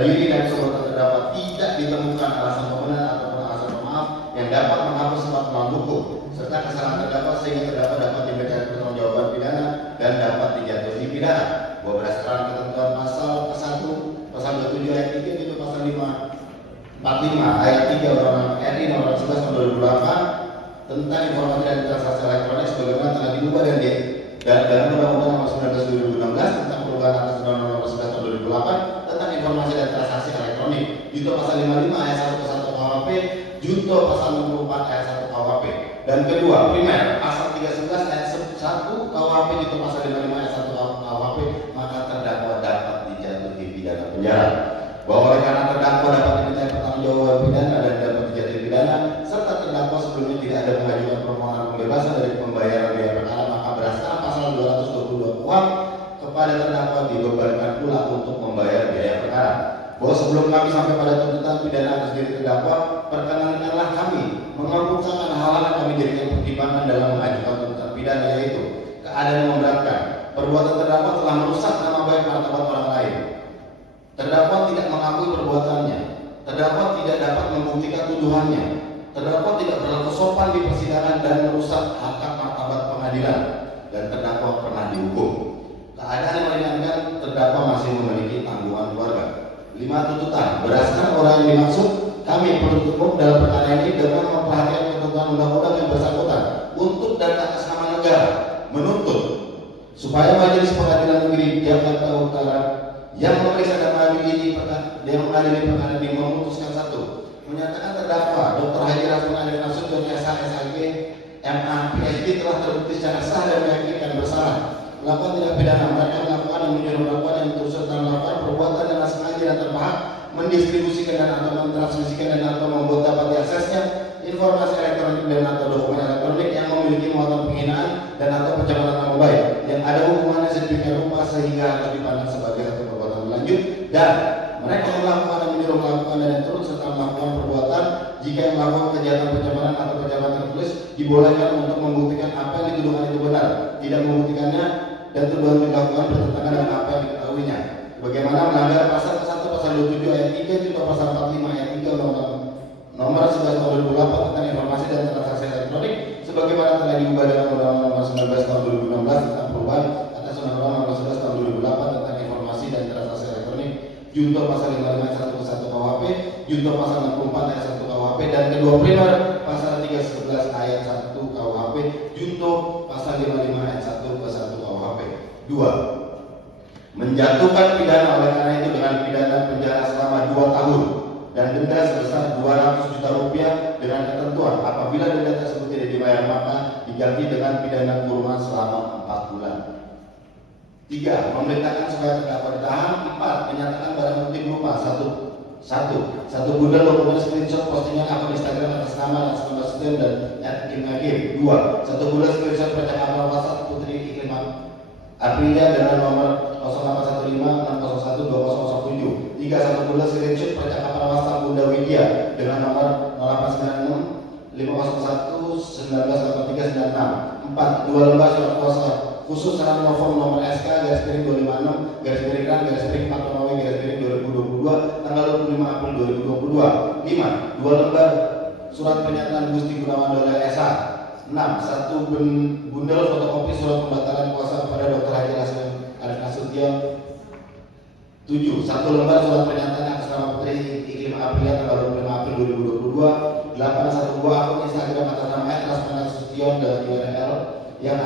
pada diri dan sumber terdakwa tidak ditemukan alasan pembenar ataupun alasan pemaaf yang dapat menghapus sebab melawan hukum serta kesalahan terdakwa sehingga terdakwa dapat dimintai pertanggungjawaban pidana dan dapat dijatuhi pidana. Bahwa berdasarkan ketentuan pasal ke-1, pasal 27 ayat 3 itu pasal 45 ayat 3 Undang-Undang RI nomor 11 tahun 2008 tentang informasi dan transaksi elektronik sebagaimana telah diubah dan Undang-Undang nomor 19 2016 tentang perubahan atas Undang-Undang nomor 11 tahun 2008 tentang informasi dan transaksi elektronik. Junto pasal 55 ayat 1 ke 1 KUHP, junto pasal 64 ayat 1 KUHP. Dan kedua, primer pasal 311 ayat 1 KUHP junto pasal 55 ayat 1 KUHP, maka terdakwa dapat dijatuhi pidana penjara. Bahwa oleh karena terdakwa dapat dimintai pertanggungjawaban pidana dan dapat dijatuhi pidana serta terdakwa sebelumnya tidak ada mengajukan permohonan pembebasan dari pembayaran biaya perkara, maka berdasarkan pasal 222 KUHP kepada terdakwa dibebankan pula untuk membayar biaya perkara. Bahwa sebelum kami sampai pada tuntutan pidana atas diri terdakwa, perkenankanlah kami mengemukakan hal-hal yang kami jadikan pertimbangan dalam mengajukan tuntutan pidana, yaitu keadaan yang memberatkan. Perbuatan terdakwa telah merusak nama baik martabat orang lain. Terdakwa tidak mengakui perbuatannya. Terdakwa tidak dapat membuktikan tuduhannya. Terdakwa tidak berlaku sopan di persidangan dan merusak hak martabat pengadilan. Dan terdakwa pernah dihukum. Keadaan yang meringankan, terdakwa masih memiliki tanggungan keluarga. 5 tuntutan. Berdasarkan orang yang dimaksud, kami penuntut umum dalam perkara ini dengan memperhatikan ketentuan undang-undang yang bersangkutan untuk dan atas nama negara menuntut supaya Majelis Pengadilan Negeri Jakarta Utara yang memeriksa dan mengadili perkara ini memutuskan: 1. Menyatakan terdakwa Dr. Haji Rasman Arif Nasution SH SHG MA PhD telah terbukti secara sah dan meyakinkan bersalah melakukan tindak pidana mereka melakukan dan menyuruh melakukan yang turut serta melakukan perbuatan yang sengaja dan terpahak mendistribusikan dan atau mentransmisikan dan atau membuat dapat diaksesnya informasi elektronik dan atau dokumen elektronik yang memiliki muatan penghinaan dan atau pencemaran nama baik yang ada hubungannya sedemikian rupa sehingga harus dipandang sebagai satu perbuatan lanjut, dan mereka melakukan dan menyuruh melakukan dan yang turut serta melakukan perbuatan jika yang melakukan kejahatan pencemaran atau pencemaran tertulis dibolehkan untuk membuktikan apa yang dituduhkan itu benar, tidak membuktikannya dan tuduhan dilakukan bertentangan dengan apa yang diketahuinya. Bagaimana melanggar pasal 1 pasal 27 ayat 3 junto pasal 45 ayat 3 Undang-Undang nomor 11 tahun 2008 tentang informasi dan transaksi elektronik sebagaimana telah diubah dengan Undang-Undang nomor 19 tahun 2016 tentang perubahan atas Undang-Undang nomor 11 tahun 2008 tentang informasi dan transaksi elektronik, junto pasal 55 ayat 1 ke 1 KUHP, junto pasal 64 ayat 1 KUHP, dan kedua primer pasal 311 ayat 1 KUHP, junto pasal 55 ayat 1 ke 1 KUHP. 2. Menjatuhkan pidana oleh karena itu dengan pidana penjara selama 2 tahun dan denda sebesar 200 juta rupiah dengan ketentuan apabila denda tersebut tidak dibayar maka diganti dengan pidana kurungan selama 4 bulan. 3. Memerintahkan supaya terdakwa ditahan. 4. Menyatakan barang bukti berupa 1 bundel dokumen screenshot postingan akun Instagram atas nama Rasman Nasution dan @kimhakim. 2. 1 bundel screenshot percakapan WhatsApp Putri Iklim Aprilia dengan nomor 0815601207. 3. 1 bundel screenshot percakapan WhatsApp Bunda Widya dengan nomor 0896 501 198396. 4. 2 lembar surat kuasa khusus saran form nomor SK /256 /4 Romawi /2022 tanggal 25 April 2022. 5. 2 lembar surat pernyataan Gusti Gunawan Dola SH. 6. 1 bundel fotokopi surat pembatalan kuasa kepada Dr. Haji Rasman Arif Nasution. 7. 1 lembar surat pernyataan atas nama Putri Iklim Aprilia tanggal 25 April 2022. 8. 1 buah akun Instagram atas nama @Rasman Nasution dan URL yang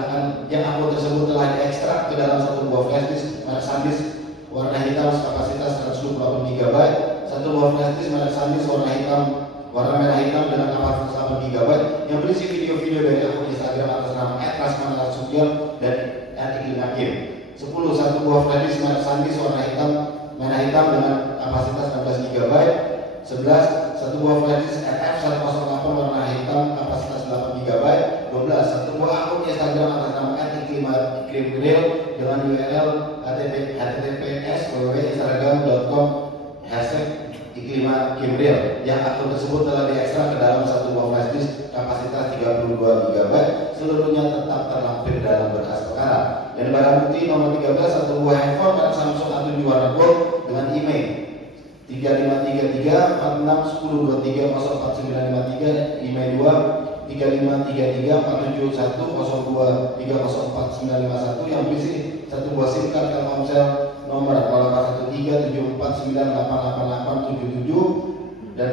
akun tersebut telah diekstrak ke dalam 1 buah flash disk merek SanDisk warna hitam kapasitas 128 GB. 1 buah flash disk merek SanDisk warna merah hitam dengan kapasitas 8 GB yang berisi video-video dari akun Instagram atas nama @Rasman Nasution dan @Iklim Hakim. 10. 1 buah flash disk merek SanDisk warna merah hitam dengan kapasitas 16 GB. 11. 1 buah flash disk FF108 warna hitam kapasitas 8 GB. 12. 1 buah akun Instagram atas nama @iklimreal dengan URL https://instagram.com/iklimreal yang akun tersebut telah diekstrak ke dalam 1 buah flash disk kapasitas 32 GB. Seluruhnya tetap terlampir dalam berkas perkara. Dan barang bukti nomor 13. 1 buah handphone merek Samsung A7 warna gold dengan email 3533 46 10 23 04 953 IMEI 2 3533 471 02 304 951 yang berisi satu buah SIM card Telkomsel nomor 0813 dan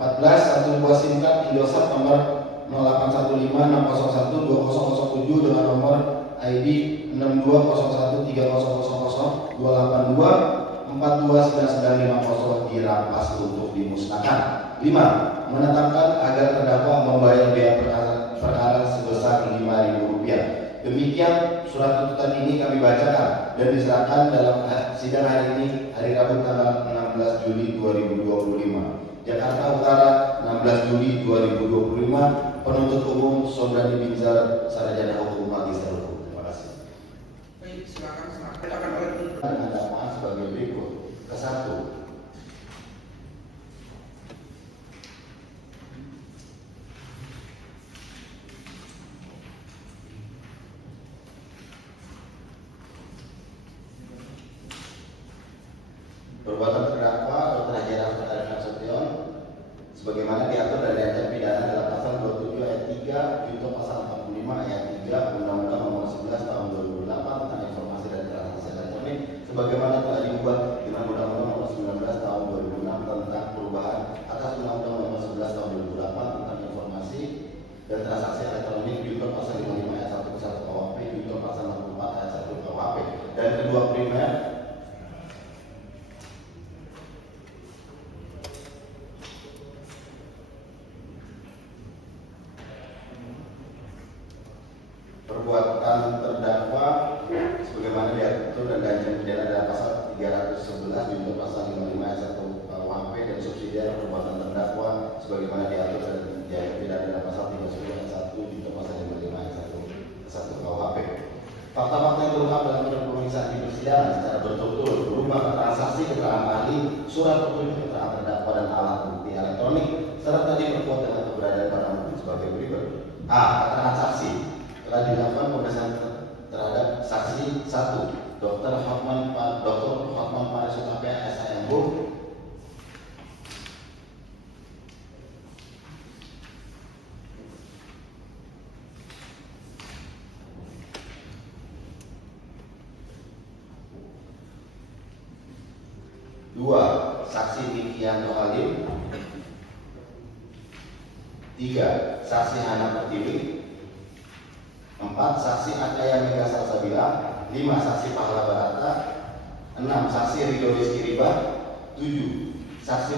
14 satu buah SIM card Indosat nomor 0815 601 2007 dengan nomor ID 6201 3000 282 429950 dirampas untuk dimusnahkan. 5. Menetapkan agar terdakwa membayar biaya perkara sebesar Rp5.000. Demikian surat tuntutan ini kami bacakan dan diserahkan dalam sidang hari ini, hari Rabu tanggal 16 Juli 2025. Jakarta Utara, 16 Juli 2025. Penuntut umum Sobrani Binzar, Sarjana Hukum Magister Hukum. Terima kasih. Baik, silakan akan oleh Dengan dakwaan sebagai berikut. Ke-1, perbuatan terdakwa Dr. Haji Rahmat Arif Nasution sebagaimana diatur dari ancam pidana dalam pasal 27 ayat 3 junto pasal 45 ayat 3 Undang-Undang Nomor 11 Tahun 2008 tentang informasi dan transaksi elektronik sebagaimana telah diubah dengan Undang-Undang Nomor 19 Tahun 2006 tentang perubahan atas Undang-Undang Nomor 11 Tahun 2008 tentang informasi dan transaksi elektronik junto pasal 55 ayat 1 ke 1 KUHP junto pasal 64 ayat 1 KUHP. Dan kedua primer perbuatan terdakwa sebagaimana diatur dan diancam pidana dalam pasal 311 junto pasal 55 ayat 1 KUHP dan subsidiar perbuatan terdakwa sebagaimana diatur dan diancam pidana dalam pasal 310 ayat 1 junto pasal 55 ayat 1 KUHP. Fakta-fakta yang terungkap dalam pemeriksaan di persidangan secara berturut-turut berupa transaksi keterangan ahli, surat petunjuk keterangan terdakwa dan alat bukti elektronik serta diperkuat dengan keberadaan barang bukti sebagai berikut. A. Keterangan saksi. Telah dilakukan pemeriksaan terhadap saksi 1. Dr. Hotman Paris Utapia SIMH. 2. Saksi Dikianto Halim. 3. Saksi Hana Pertiwi. 4. Saksi Akaya Mega Salsabila. 5. Saksi Pahala Barata. 6. Saksi Ridho Rizky Riba. 7. Saksi